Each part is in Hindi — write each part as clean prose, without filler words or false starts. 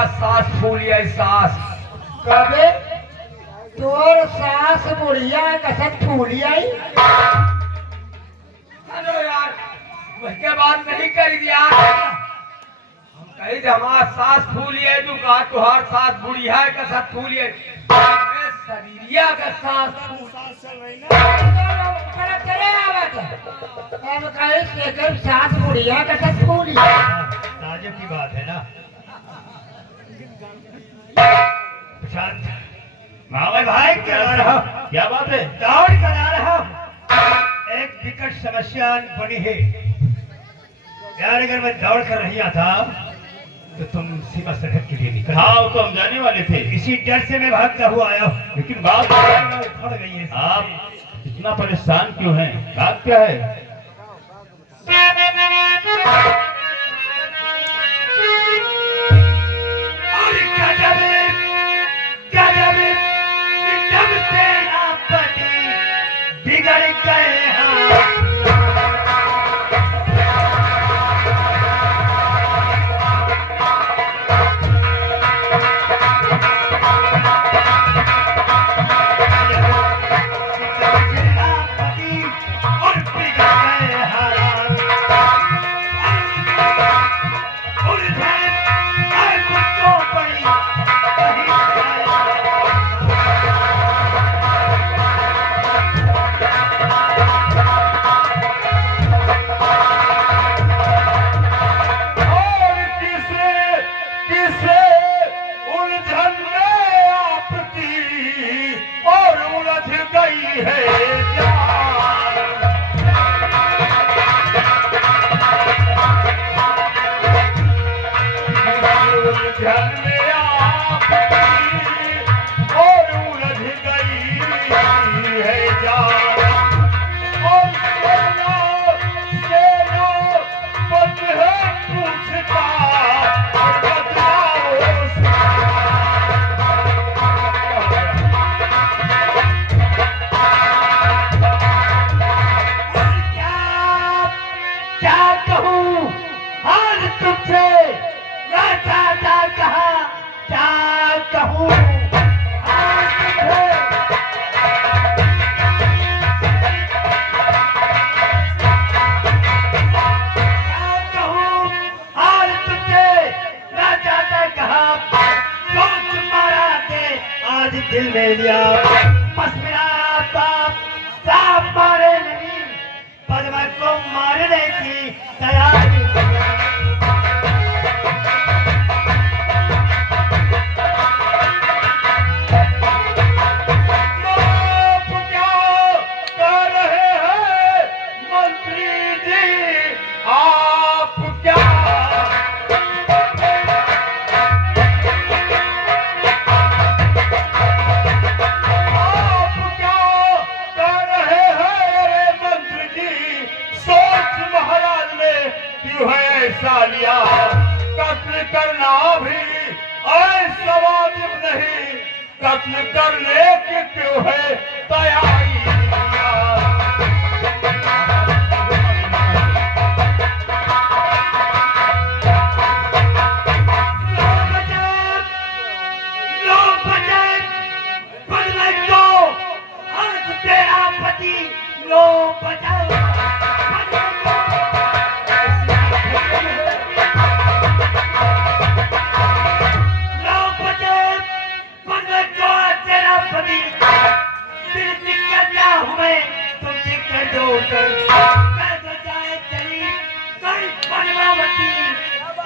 हमार सास फूली है सास। कबे तोर सास बुढ़िया कसत फूली आई। हेलो यार, उसके बाद नहीं कर दिया। हम कही थे हमार सास फूली है, तू कहा तुहार सास बुढ़िया है कसत फूली है। मैं शरीरिया का सास चल रही ना करे आवत अब कहे से सास बुढ़िया कसत फूली। ताजुब की बात है ना। शांत मामा भाई क्या रहा, क्या बात है? दौड़ कर आ रहा हूं। एक विकट समस्या बनी है यार। अगर मैं दौड़ कर नहीं आता तो तुम सीमा सरहद के लिए निकल। हाँ, वो तो हम जाने वाले थे, इसी डर से मैं भागता हुआ आया हूँ। लेकिन बात उखड़ गई है। आप इतना परेशान क्यों हैं? बात क्या है? बिगड़ गए दिल में लिया। बस मेरा बाप साफ मारे नहीं, पद्मा को मारने की तैयारी। लिया कत्ल करना भी ऐसा वाजिब नहीं, कत्ल करने की क्यों है तैयारी। तेरा पति लो बचाओ।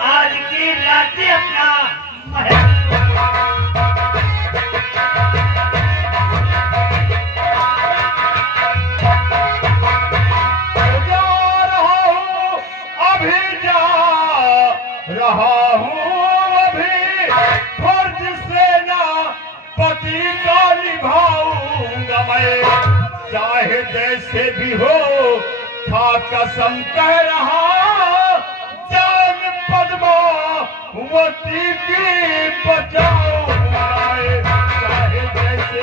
आज की रात अपना महल रहा हूँ अभी फर्ज से ना पति का निभाऊंगा मैं, चाहे जैसे भी हो था कसम कह रहा। जान पद्मावती की बचाऊंगा चाहे जैसे।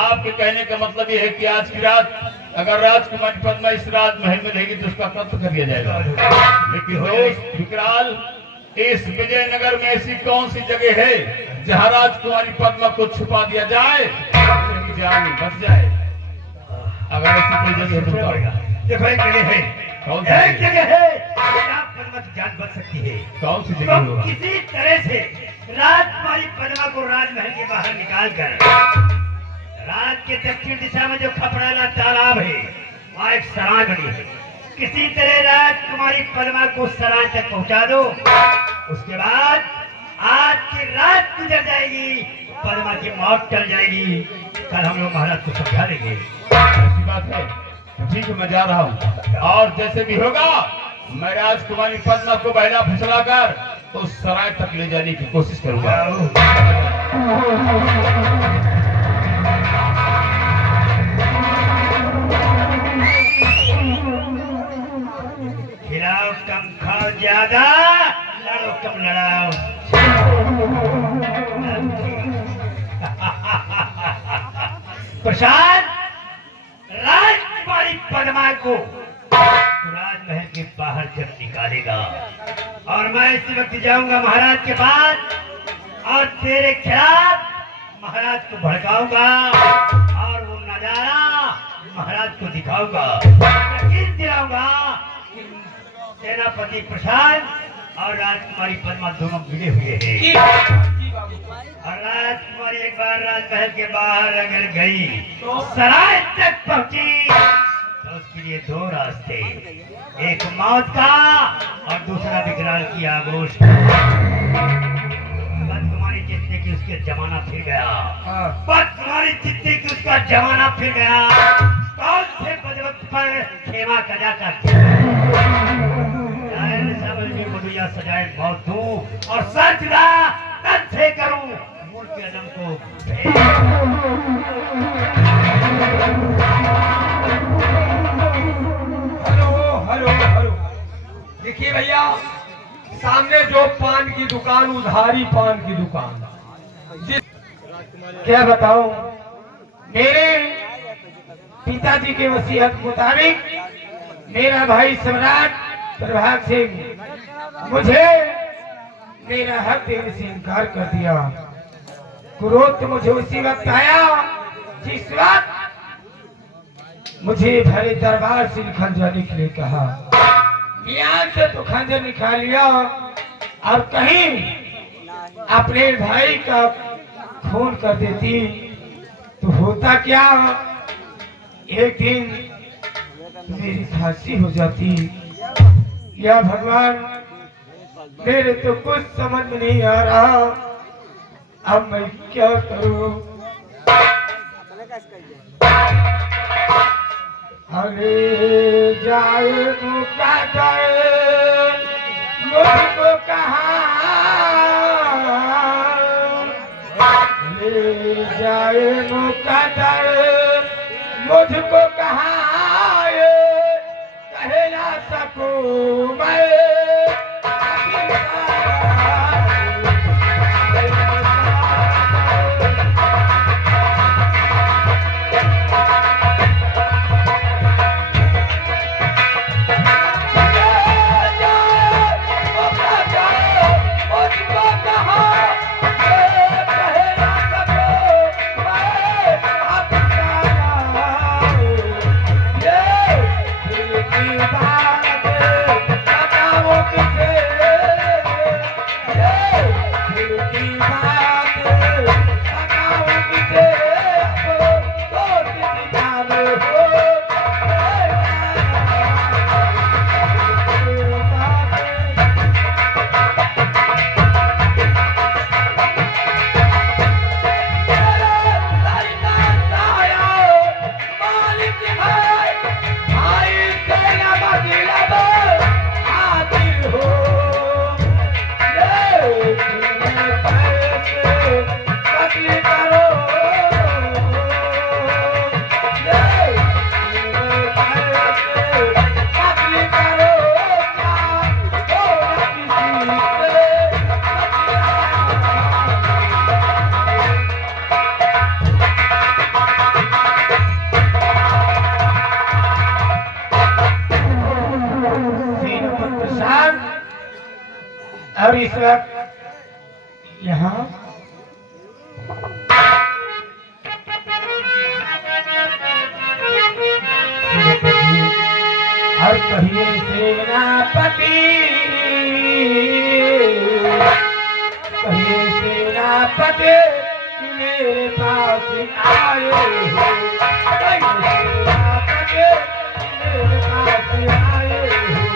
आपके कहने का मतलब ये है कि आज की रात अगर राजकुमारी पद्मा इस राजमहल में रहेगी तो उसका कत्ल कर दिया जाएगा। लेकिन दोस्त विकराल, इस विजयनगर में ऐसी कौन सी जगह है जहाँ राजकुमारी पद्मा को छुपा दिया जाए, उसकी जान बच जाए? अगर ऐसी कोई जगह है तो बताओ। देखो एक जगह है, कौन सी एक जगह? जगह है जहाँ पद्मा की जान बच सकती है। कौन सी तो जगह होगा? किसी तरह से राजकुमारी पद्मा को राजमहल के बाहर निकाल कर राज के दक्षिण दिशा में जो खपड़ाला तालाब है वहाँ एक सराय बनी है। किसी तरह राजकुमारी पद्मा को सराय तक पहुँचा दो, उसके बाद आज की रात गुजर जाएगी, पद्मा की मौत टल जाएगी। कल हम लोग महाराज को समझा देंगे। ऐसी बात है, ठीक है, मैं जा रहा हूँ और जैसे भी होगा मैं राजकुमारी पद्मा को बहला फुसला कर उस सराय तक ले जाने की कोशिश करूंगा। खिलाओ कम खाओ ज्यादा, लड़ो कम लड़ाओ। प्रशांत, राजकुमारी पद्मा को राजमहल के बाहर जब निकालेगा और मैं इसी वक्त जाऊंगा महाराज के पास और तेरे खिलाफ महाराज को भड़काऊंगा और वो नजारा महाराज को दिखाऊंगा, यकीन दिलाऊंगा कि सेनापति प्रशांत और राजकुमारी पद्मा दोनों मिले हुए हैं। और राजकुमारी एक बार राजमहल के बाहर अगर गई तो सराय तक पहुंची तो उसके लिए दो रास्ते, एक मौत का और दूसरा विकराल की आगोश का। राजकुमारी जीतने की उसके जमाना फिर गया, राजकुमारी जीतने की उसका जमाना फिर गया। कौन से बदवक्त पर खेमा कजा का सजाए मौत दूं और सच से करूं मूल के अदम को। हेलो हेलो हेलो, देखिए भैया, सामने जो पान की दुकान, उधारी पान की दुकान, क्या बताऊं, मेरे पिताजी के वसीयत मुताबिक मेरा भाई सम्राट प्रभात सिंह मुझे मेरा हक देने से इनकार कर दिया। क्रोध तो मुझे उसी वक्त आया जिस वक्त मुझे भरे दरबार से खंजर के लिए कहा। ज्ञान से तो खंजर निकाल लिया और कहीं अपने भाई का खून कर देती तो होता क्या, एक दिन मेरी फांसी हो जाती। या भगवान, मेरे तो कुछ समझ में नहीं आ रहा, अब मैं क्या करूं। अरे जाए मुकद्दर मुझको कहाँ, ले जाए मुकद्दर मुझको कहाँ, कह ना सकूं मैं। और इस वक्त यहाँ और कहिए सेनापति, कहिए सेनापति मेरे पास आए हो, कहिए सेनापति मेरे पास आए हो।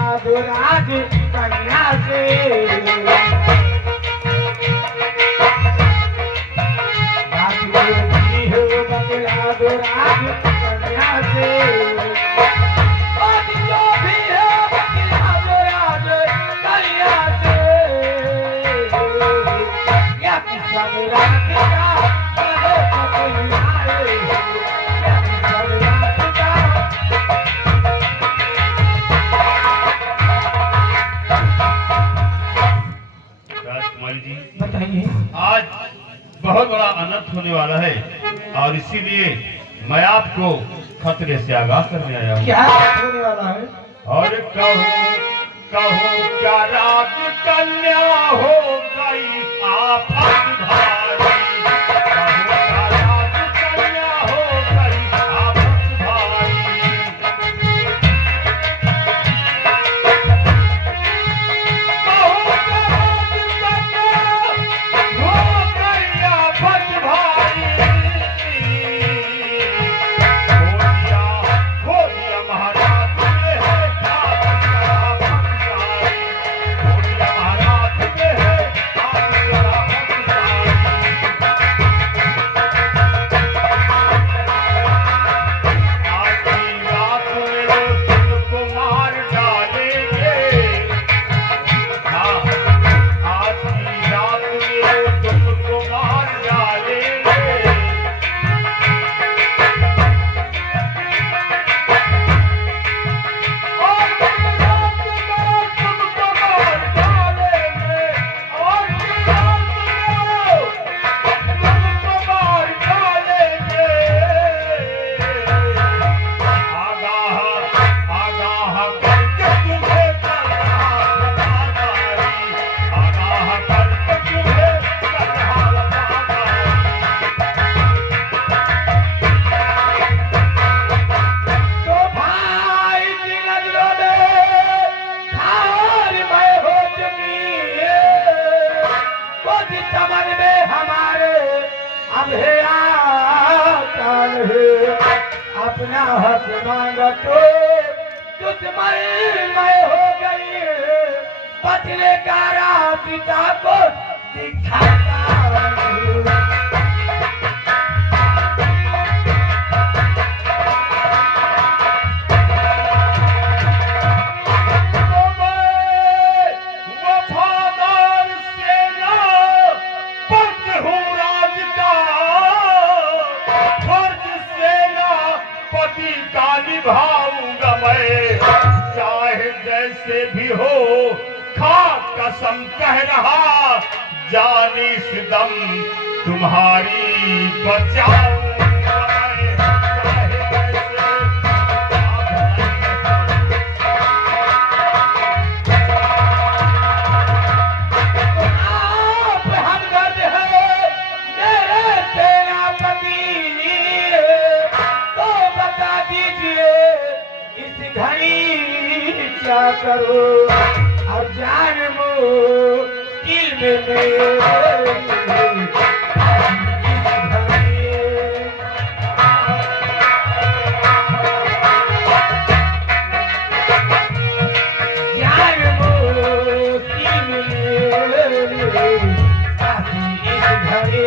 राज कन्या से राज हो बदला दो राज कन्या से, जो भी है बदला दो राज कन्या से, या किस्सा मेरा किस्सा बताइए। आज बहुत बड़ा अनर्थ होने वाला है और इसीलिए मैं आपको खतरे से आगाह करने आया हूँ। क्या होने वाला है? और कहूँ क्या राज कन्या हो गई आफत भारी, कहूँ क्या राज कन्या हो गई आफत भारी, कहूँ क्या राज कन्या हो गई आफत भारी, हो दिया महाराज ने है ठाकुर शराफत सारी, हो दिया महाराज ने है ठाकुर शराफत सारी। आज की रात में वो तुमको मार डालेंगे, हाँ, आज की रात में वो तुमको मार डालेंगे। और की रात में तुमको मार डालेंगे, और की रात में तुमको मार डालेंगे। आगाह करके तुम्हें करहाल वफादारी, आगाह करके तुम्हें करहाल वफादारी। तो भाई की नजरों में खार मैं हो चुकी है, कुछ समझ में हमारे अब है आता है, अपना हक मांगा तो दुश्मन मैं हो गई है, बदले गारा पिता को दिखाता हूँ। वफादार सेना पद हूँ राज का, फर्ज सेना पति का निभाऊंगा मैं, चाहे जैसे भी हो खा कसम कह रहा, जानी सिदम तुम्हारी बचाऊंगा मैं, चाहे जैसे आप हमदर्द है मेरे सेनापति, तो बता दीजिए इस घड़ी क्या करो, और जान मुश्किल में मेरे जान मुश्किल में मेरे, इस घड़ी